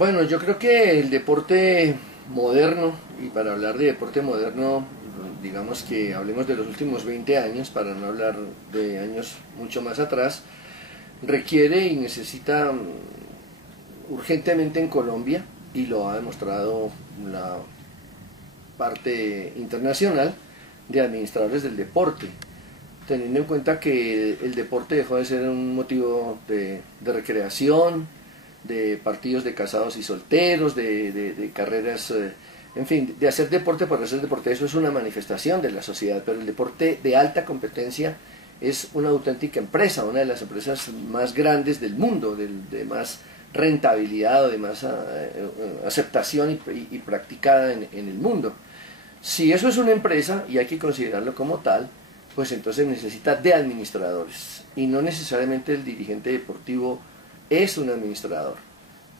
Bueno, yo creo que el deporte moderno, y para hablar de deporte moderno, digamos que hablemos de los últimos 20 años, para no hablar de años mucho más atrás, requiere y necesita urgentemente en Colombia, y lo ha demostrado la parte internacional, de administradores del deporte, teniendo en cuenta que el deporte dejó de ser un motivo de recreación, de partidos de casados y solteros, de carreras, en fin, de hacer deporte por hacer deporte. Eso es una manifestación de la sociedad, pero el deporte de alta competencia es una auténtica empresa, una de las empresas más grandes del mundo, de más rentabilidad o de más aceptación y practicada en el mundo. Si eso es una empresa y hay que considerarlo como tal, pues entonces necesita de administradores, y no necesariamente el dirigente deportivo es un administrador.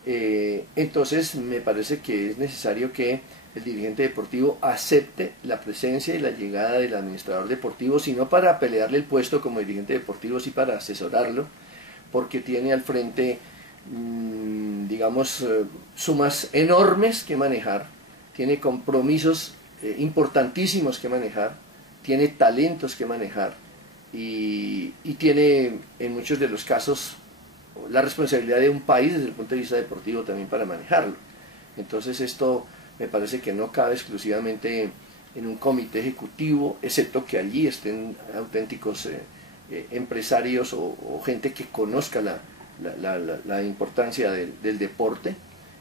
Entonces me parece que es necesario que el dirigente deportivo acepte la presencia y la llegada del administrador deportivo, sino para pelearle el puesto como dirigente deportivo, sí para asesorarlo, porque tiene al frente, digamos, sumas enormes que manejar, tiene compromisos importantísimos que manejar, tiene talentos que manejar y tiene en muchos de los casos la responsabilidad de un país desde el punto de vista deportivo también para manejarlo. Entonces esto me parece que no cabe exclusivamente en un comité ejecutivo, excepto que allí estén auténticos empresarios o gente que conozca la importancia del deporte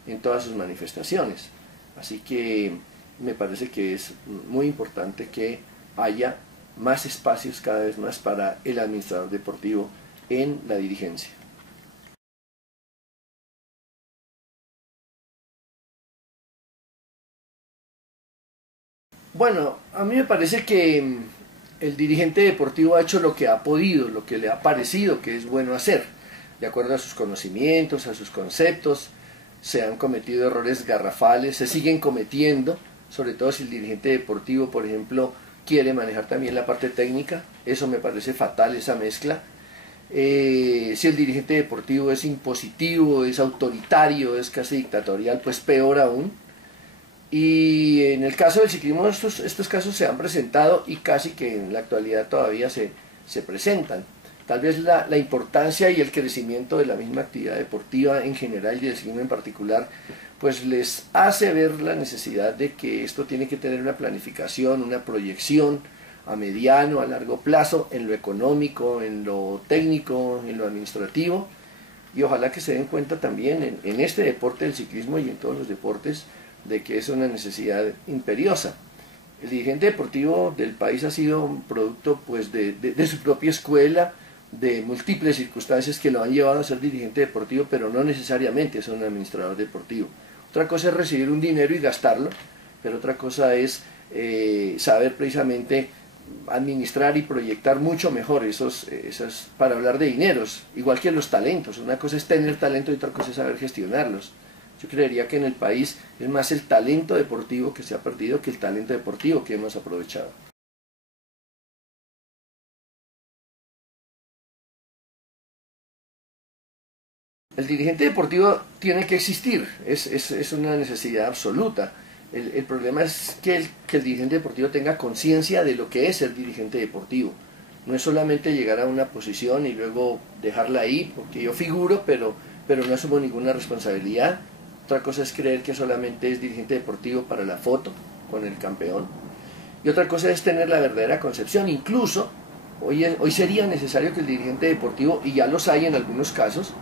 en todas sus manifestaciones. Así que me parece que es muy importante que haya más espacios cada vez más para el administrador deportivo en la dirigencia. Bueno, a mí me parece que el dirigente deportivo ha hecho lo que ha podido, lo que le ha parecido que es bueno hacer, de acuerdo a sus conocimientos, a sus conceptos. Se han cometido errores garrafales, se siguen cometiendo, sobre todo si el dirigente deportivo, por ejemplo, quiere manejar también la parte técnica. Eso me parece fatal, esa mezcla. Si el dirigente deportivo es impositivo, es autoritario, es casi dictatorial, pues peor aún. Y en el caso del ciclismo estos casos se han presentado y casi que en la actualidad todavía se presentan. Tal vez la importancia y el crecimiento de la misma actividad deportiva en general y del ciclismo en particular, pues les hace ver la necesidad de que esto tiene que tener una planificación, una proyección a mediano, a largo plazo, en lo económico, en lo técnico, en lo administrativo, y ojalá que se den cuenta también en este deporte del ciclismo y en todos los deportes de que es una necesidad imperiosa. El dirigente deportivo del país ha sido un producto pues de su propia escuela, de múltiples circunstancias que lo han llevado a ser dirigente deportivo, pero no necesariamente es un administrador deportivo. Otra cosa es recibir un dinero y gastarlo, pero otra cosa es saber precisamente administrar y proyectar mucho mejor esos para hablar de dineros, igual que los talentos. Una cosa es tener talento y otra cosa es saber gestionarlos. Yo creería que en el país es más el talento deportivo que se ha perdido que el talento deportivo que hemos aprovechado. El dirigente deportivo tiene que existir, es una necesidad absoluta. El problema es que el dirigente deportivo tenga conciencia de lo que es ser dirigente deportivo. No es solamente llegar a una posición y luego dejarla ahí, porque yo figuro, pero no asumo ninguna responsabilidad. Otra cosa es creer que solamente es dirigente deportivo para la foto con el campeón. Y otra cosa es tener la verdadera concepción. Incluso hoy sería necesario que el dirigente deportivo, y ya los hay en algunos casos,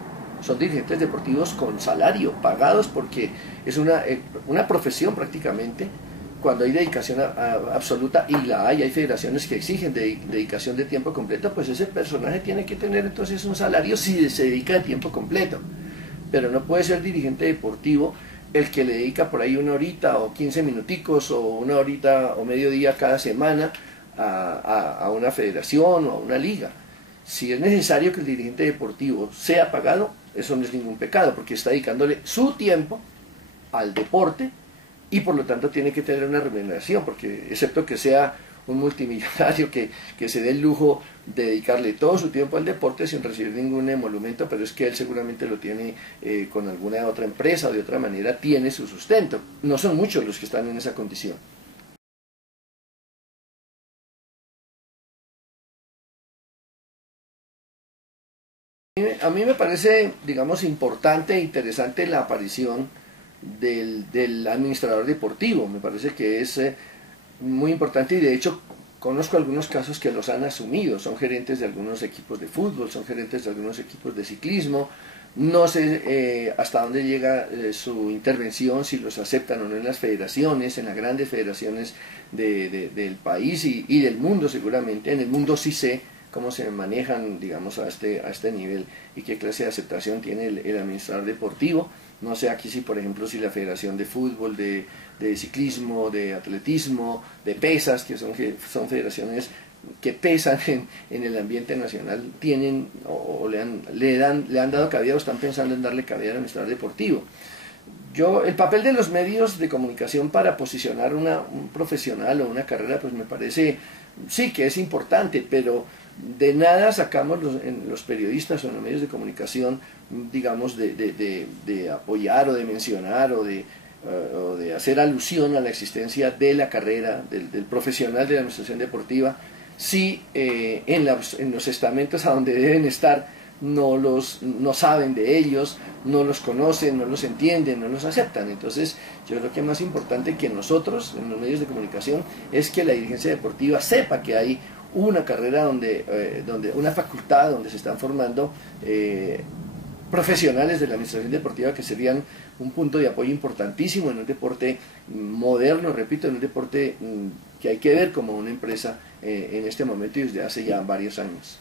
son dirigentes deportivos con salario, pagados, porque es una profesión prácticamente. Cuando hay dedicación absoluta, y la hay federaciones que exigen dedicación de tiempo completo, pues ese personaje tiene que tener entonces un salario si se dedica de tiempo completo. Pero no puede ser dirigente deportivo el que le dedica por ahí una horita o 15 minuticos o una horita o mediodía cada semana a una federación o a una liga. Si es necesario que el dirigente deportivo sea pagado, eso no es ningún pecado, porque está dedicándole su tiempo al deporte y por lo tanto tiene que tener una remuneración, porque excepto que sea un multimillonario que se dé el lujo de dedicarle todo su tiempo al deporte sin recibir ningún emolumento, pero es que él seguramente lo tiene con alguna otra empresa o de otra manera tiene su sustento. No son muchos los que están en esa condición. A mí me parece, digamos, importante e interesante la aparición del administrador deportivo. Me parece que es muy importante y de hecho conozco algunos casos que los han asumido. Son gerentes de algunos equipos de fútbol, son gerentes de algunos equipos de ciclismo. No sé hasta dónde llega su intervención, si los aceptan o no en las federaciones, en las grandes federaciones del país y del mundo seguramente. En el mundo sí sé cómo se manejan, digamos, a este nivel y qué clase de aceptación tiene el administrador deportivo. No sé aquí si, por ejemplo, si la Federación de Fútbol, de Ciclismo, de Atletismo, de Pesas, que son federaciones que pesan en el ambiente nacional, tienen o le han dado cabida o están pensando en darle cabida al administrador deportivo. El papel de los medios de comunicación para posicionar un profesional o una carrera, pues me parece, sí que es importante, pero de nada sacamos los periodistas o en los medios de comunicación, digamos, de apoyar o de mencionar o de hacer alusión a la existencia de la carrera del profesional de la administración deportiva, si en los estamentos a donde deben estar no saben de ellos, no los conocen, no los entienden, no los aceptan. Entonces yo creo que más importante que nosotros en los medios de comunicación es que la dirigencia deportiva sepa que hay una carrera una facultad donde se están formando profesionales de la administración deportiva que serían un punto de apoyo importantísimo en un deporte moderno, repito, en un deporte que hay que ver como una empresa en este momento y desde hace ya varios años.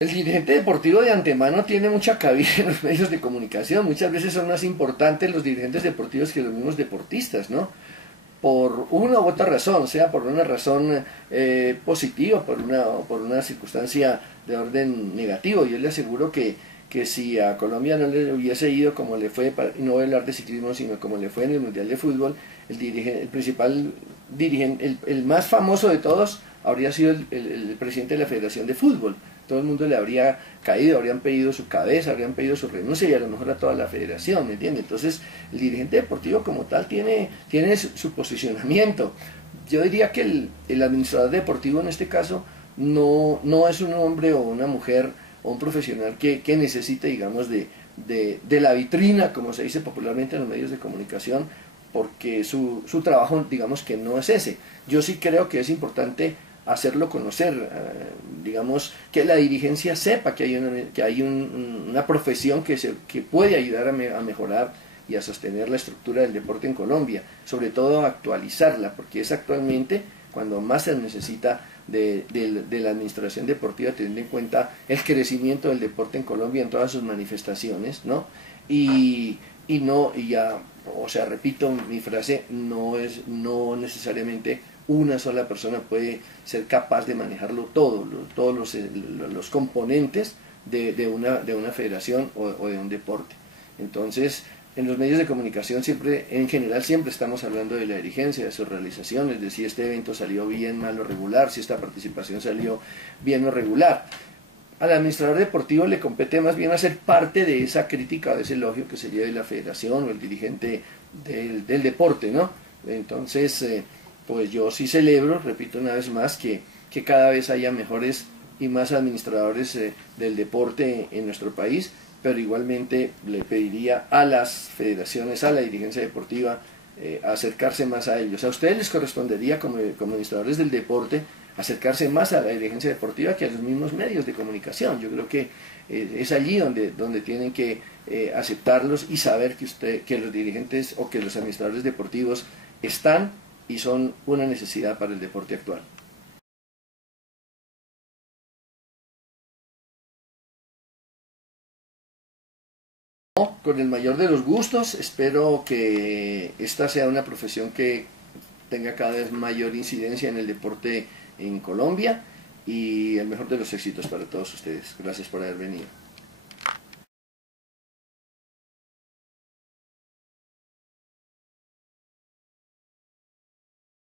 El dirigente deportivo de antemano tiene mucha cabida en los medios de comunicación. Muchas veces son más importantes los dirigentes deportivos que los mismos deportistas, ¿no? Por una u otra razón, sea por una razón positiva, por una circunstancia de orden negativo. Yo le aseguro que si a Colombia no le hubiese ido como le fue, no voy a hablar de ciclismo, sino como le fue en el Mundial de Fútbol, el principal dirigente, el más famoso de todos, habría sido el presidente de la Federación de Fútbol. Todo el mundo le habría caído, habrían pedido su cabeza, habrían pedido su renuncia y a lo mejor a toda la federación, ¿me entiende? Entonces, el dirigente deportivo como tal tiene su posicionamiento. Yo diría que el administrador deportivo en este caso no es un hombre o una mujer o un profesional que necesite, digamos, de la vitrina, como se dice popularmente en los medios de comunicación, porque su trabajo, digamos, que no es ese. Yo sí creo que es importante hacerlo conocer, digamos, que la dirigencia sepa que hay una profesión que puede ayudar a mejorar y a sostener la estructura del deporte en Colombia, sobre todo a actualizarla, porque es actualmente cuando más se necesita de la administración deportiva, teniendo en cuenta el crecimiento del deporte en Colombia en todas sus manifestaciones, ¿no? O sea, repito mi frase, no necesariamente una sola persona puede ser capaz de manejarlo todo, todos los componentes de una federación o de un deporte. Entonces, en los medios de comunicación en general siempre estamos hablando de la dirigencia, de sus realizaciones, de si este evento salió bien, mal o regular, si esta participación salió bien o regular. Al administrador deportivo le compete más bien hacer parte de esa crítica o de ese elogio que se lleve la federación o el dirigente del deporte, ¿no? Entonces, pues yo sí celebro, repito una vez más, que cada vez haya mejores y más administradores del deporte en nuestro país, pero igualmente le pediría a las federaciones, a la dirigencia deportiva, acercarse más a ellos. A ustedes les correspondería, como administradores del deporte, acercarse más a la dirigencia deportiva que a los mismos medios de comunicación. Yo creo que es allí donde tienen que aceptarlos y saber que los dirigentes o que los administradores deportivos están y son una necesidad para el deporte actual. Con el mayor de los gustos, espero que esta sea una profesión que tenga cada vez mayor incidencia en el deporte en Colombia y el mejor de los éxitos para todos ustedes. Gracias por haber venido.